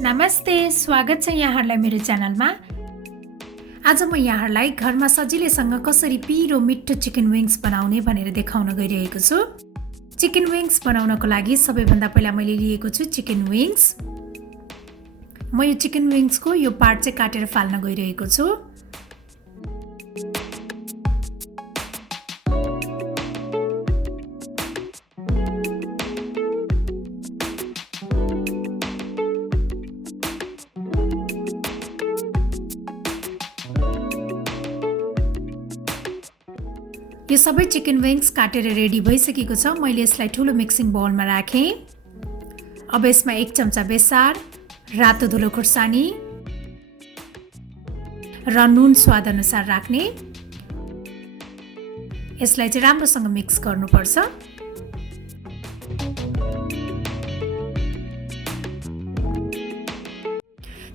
नमस्ते, स्वागत छ यहाँहरूलाई मेरो च्यानलमा। आज म यहाँहरूलाई घरमा सजिलैसँग कसरी पिरो मिठो चिकन विङ्स बनाउने भनेर देखाउन गइरहेको छु। चिकन विङ्स बनाउनको लागि सबैभन्दा पहिला मैले लिएको छु चिकन विङ्स। म यो चिकन विङ्सको यो पार्ट चाहिँ काटेर फाल्न गइरहेको छु। यो सबै चिकन विङ्स काटेर रेडी भइसकेको छ। मैले यसलाई ठुलो मिक्सिङ बाउलमा राखेँ। अब यसमा 1 चम्चा बेसार, रातो धुलो खुर्सानी र नुन स्वाद अनुसार राख्ने। यसलाई चाहिँ राम्रोसँग मिक्स गर्नुपर्छ।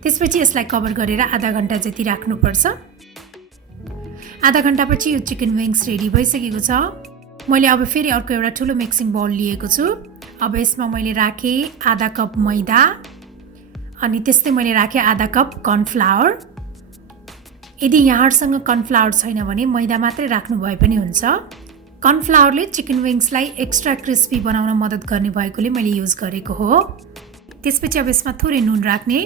त्यसपछि यसलाई कभर गरेर आधा घण्टा जति राख्नुपर्छ। आधा घण्टापछि यो चिकन विङ्स रेडी भइसकेको छ। मैले अब फेरि अर्को एउटा ठुलो मिक्सिङ बाउल लिएको छु। अब यसमा मैले राखेँ आधा कप मैदा अनि त्यस्तै मैले राखेँ आधा कप कर्नफ्लावर। यदि यहाँहरूसँग कर्नफ्लावर छैन भने मैदा मात्रै राख्नु भए पनि हुन्छ। कर्नफ्लावरले चिकन विङ्सलाई एक्स्ट्रा क्रिस्पी बनाउन मद्दत गर्ने भएकोले मैले युज गरेको हो। त्यसपछि अब यसमा थोरै नुन राख्ने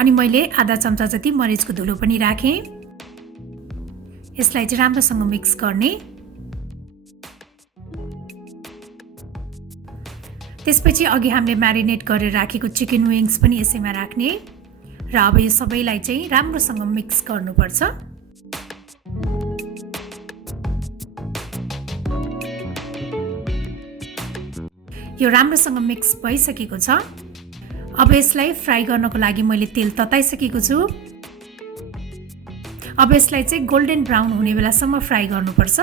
अनि मैले आधा चम्चा जति मरिचको धुलो पनि राखेँ। यसलाई चाहिँ राम्रोसँग मिक्स गर्ने। त्यसपछि अघि हामीले म्यारिनेट गरेर राखेको चिकन विङ्स पनि यसैमा राख्ने र अब यो सबैलाई चाहिँ राम्रोसँग मिक्स गर्नुपर्छ। यो राम्रोसँग मिक्स भइसकेको छ। अब यसलाई फ्राई गर्नको लागि मैले तेल तताइसकेको छु। अब यसलाई चाहिँ गोल्डन ब्राउन हुने बेलासम्म फ्राई गर्नुपर्छ।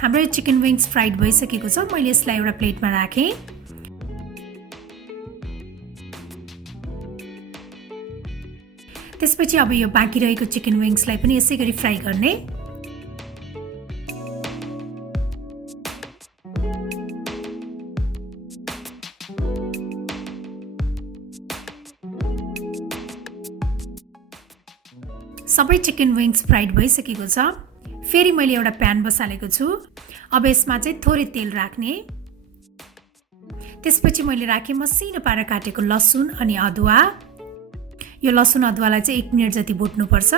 हाम्रो चिकन विङ्स फ्राइड भइसकेको छ। मैले यसलाई एउटा प्लेटमा राखेँ। त्यसपछि अब यो बाँकी रहेको चिकन विङ्सलाई पनि यसै गरी फ्राई गर्ने। सबै चिकन विङ्स फ्राइड भइसकेको छ। फेरि मैले एउटा प्यान बसालेको छु। अब यसमा चाहिँ थोरै तेल राख्ने। त्यसपछि मैले राखेँ मसिनो पारेर काटेको लसुन अनि अदुवा। यो लसुन अदुवालाई चाहिँ 1 मिनट जति भुट्नुपर्छ।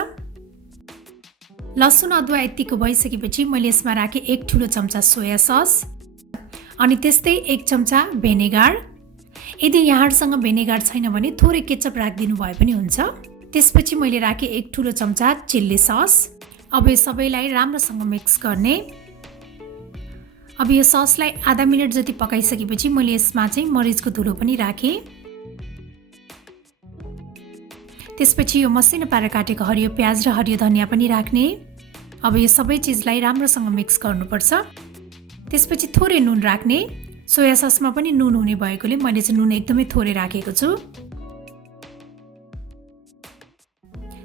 लसुन अदुवा यतिको भइसकेपछि मैले यसमा राखेँ 1 ठुलो चम्चा सोया सस अनि त्यस्तै 1 चम्चा भिनेगार। यदि यहाँहरूसँग भिनेगार छैन भने थोरै केचप राखिदिनु भए पनि हुन्छ। त्यसपछि मैले राखेँ 1 ठुलो चम्चा चिल्ली सस। अब यो सबैलाई राम्रोसँग मिक्स गर्ने। अब यो ससलाई आधा मिनट जति पकाइसकेपछि मैले यसमा चाहिँ मरिचको धुलो पनि राखेँ। त्यसपछि यो मसिनो पारेर काटेको हरियो प्याज र हरियो धनिया पनि राख्ने। अब यो सबै चिजलाई राम्रोसँग मिक्स गर्नुपर्छ। त्यसपछि थोरै नुन राख्ने। सोया ससमा पनि नुन हुने भएकोले मैले चाहिँ नुन एकदमै थोरै राखेको छु।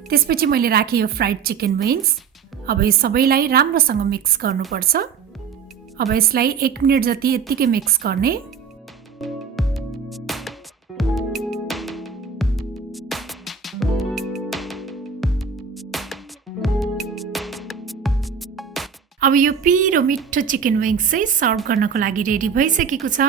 त्यसपछि मैले राखेँ यो फ्राइड चिकन विङ्स। अब यो सबैलाई राम्रोसँग मिक्स गर्नुपर्छ। अब यसलाई 1 मिनट जति यत्तिकै मिक्स गर्ने। अब यो पिरो मिठो चिकन विङ्स चाहिँ सर्भ गर्नको लागि रेडी भइसकेको छ।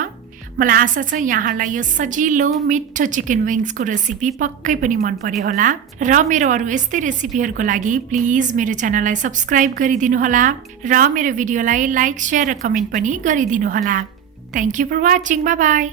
मलाई आशा छ यहाँहरूलाई यो सजिलो मिठो चिकन विङ्सको रेसिपी पक्कै पनि मन पर्यो होला र मेरो अरू यस्तै रेसिपीहरूको लागि प्लिज मेरो च्यानललाई सब्स्क्राइब गरिदिनु होला र मेरो भिडियोलाई लाइक, सेयर र कमेन्ट पनि गरिदिनु होला। Thank you for watching. Bye by.